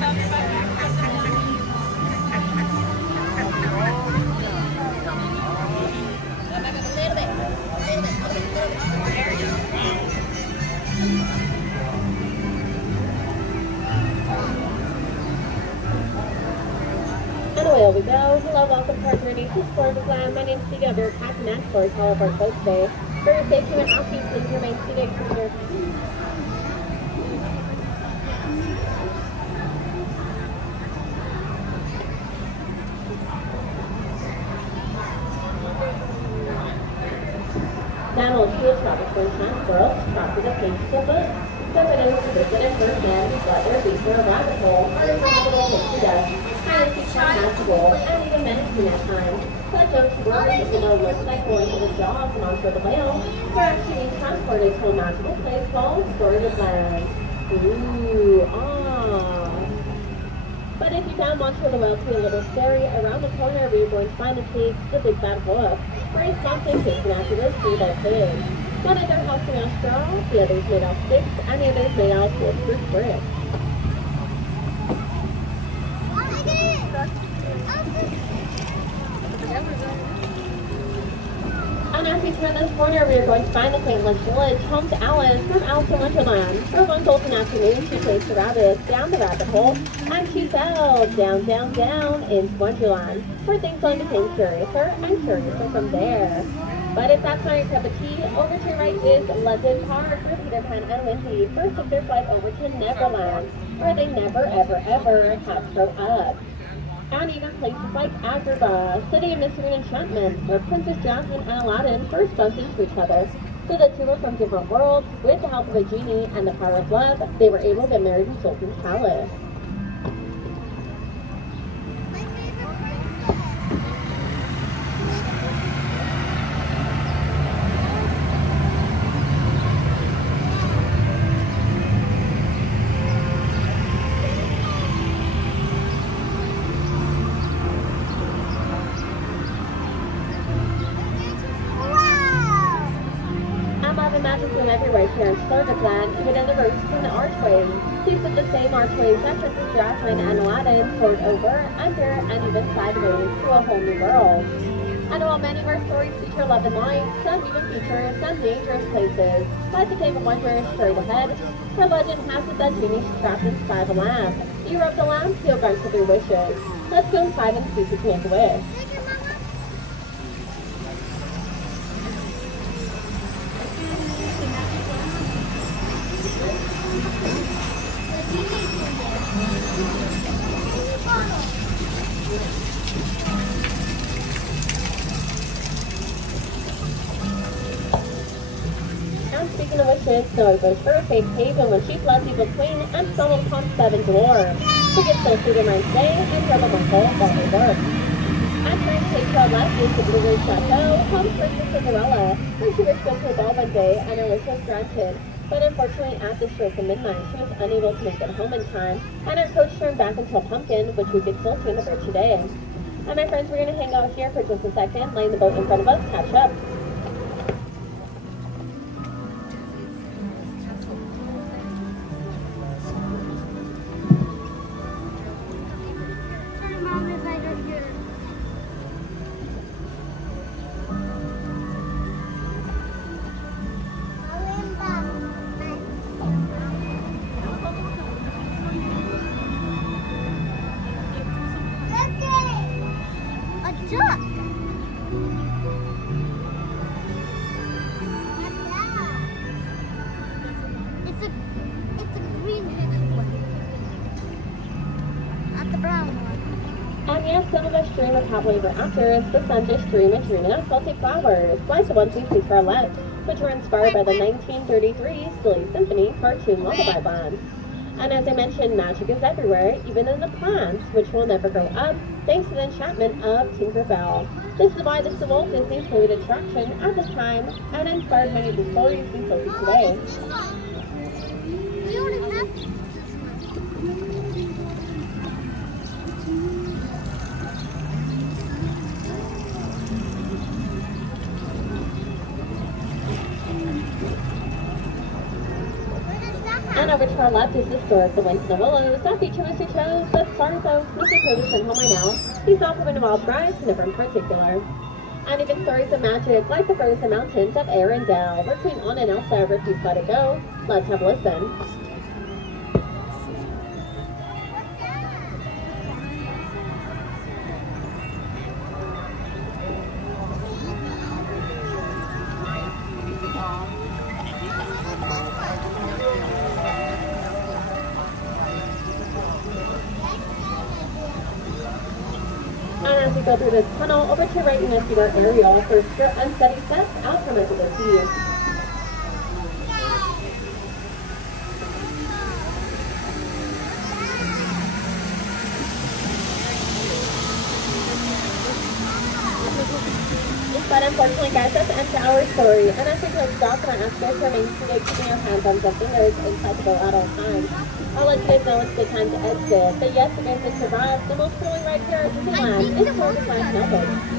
And away we go. Hello, welcome to our journey to Sportsland. My name is Stevie. I'll be your captain and story caller of our show today. For your safety and asking, please remain seated to your Now, she is Robinson Girls, property of page to book. Stepping in to visit at first hand, weather, beaver, rabbit hole, unremarkable picture death, hide and seek time has to roll, and even menacing at times. Such jokes were, even though it looks like going to the jaws and onto the whale, we're actually being transported to a magical place called Storied Land. Ooh, But if you found Monster the Whale to be a little scary, around the corner where you're going to find the cave, the big bad wolf, where he's constantly chasing after those three that pigs. One of their house made out of straw, the others made out of sticks, and the others made out of wood bricks. And as we turn this corner, we are going to find the St. Lunch Village, home to Alice from Alice in Wonderland. For one golden afternoon, she chased the rabbit down the rabbit hole, and she fell down, down, down into Wonderland, where things only became curiouser and curiouser from there. But if that's not your cup of tea, over to your right is London Park, where Peter Pan and Wendy first took their flight over to Neverland, where they never, ever, ever have to grow up. And even places like Agrabah, City of Mystery and Enchantment, where Princess Jasmine and Aladdin first bumped into each other. So the two were from different worlds. With the help of a genie and the power of love, they were able to get married in Sultan's palace. Magic room everywhere here in Storied, even in the roofs and the archways. These are the same archways that Princess Jasmine and Aladdin soared over, under, and even sideways to a whole new world. And while many of our stories feature love and light, some even feature some dangerous places, like the Cave of Wonders straight ahead. The legend has it that genies trapped inside a lamp. You rub the lamp, he'll grant of your wishes. Let's go inside and see if we can make a wish. And speaking of wishes, Snowy goes for a fake cave in which she fled evil queen and stumbled upon 7 dwarves. She gets close to their night day and grab a uncle while they work. And turning the page to our left is the Blue Ridge Chateau, home to Princess Cinderella, where she wished to go to a ball one day and her wish was granted. But unfortunately, at the stroke of midnight, she was unable to make it home in time, and her coach turned back until Pumpkin, which we could still see in the bridge today. And my friends, we're going to hang out here for just a second, laying the boat in front of us, catch up. And yes, some of us dream of happily ever after, but some just dream of dreaming of healthy flowers, like the ones we see for our Lent, which were inspired by the 1933 Silly Symphony cartoon Lullaby Band. And as I mentioned, magic is everywhere, even in the plants, which will never grow up, thanks to the enchantment of Tinkerbell. This is why this is the Walt Disney's favorite attraction at this time, and inspired many of the stories we still see today. And over to our left is the store of the Winds and the Willows. Not feature Mr. Chose, but sorry folks, Mr. Chose is sent home right now. He's off of a wild prize, never in particular. And even stories of magic, like the frozen mountains of Arendelle. We're Queen Anna and Elsa, refuse let it go. Let's have a listen. And as we go through this tunnel, over to right, you're going to see our Ariel for unsteady steps out from under the sea. But unfortunately, guys, that's the end to our story. And as we go stop and I ask you to remain seated, keeping your hands on your fingers inside the boat at all times. I'll let you guys know it's a good time to exit. But yes, you guys did survive. The most thrilling ride here at Disneyland is Florida's Last Snowboat.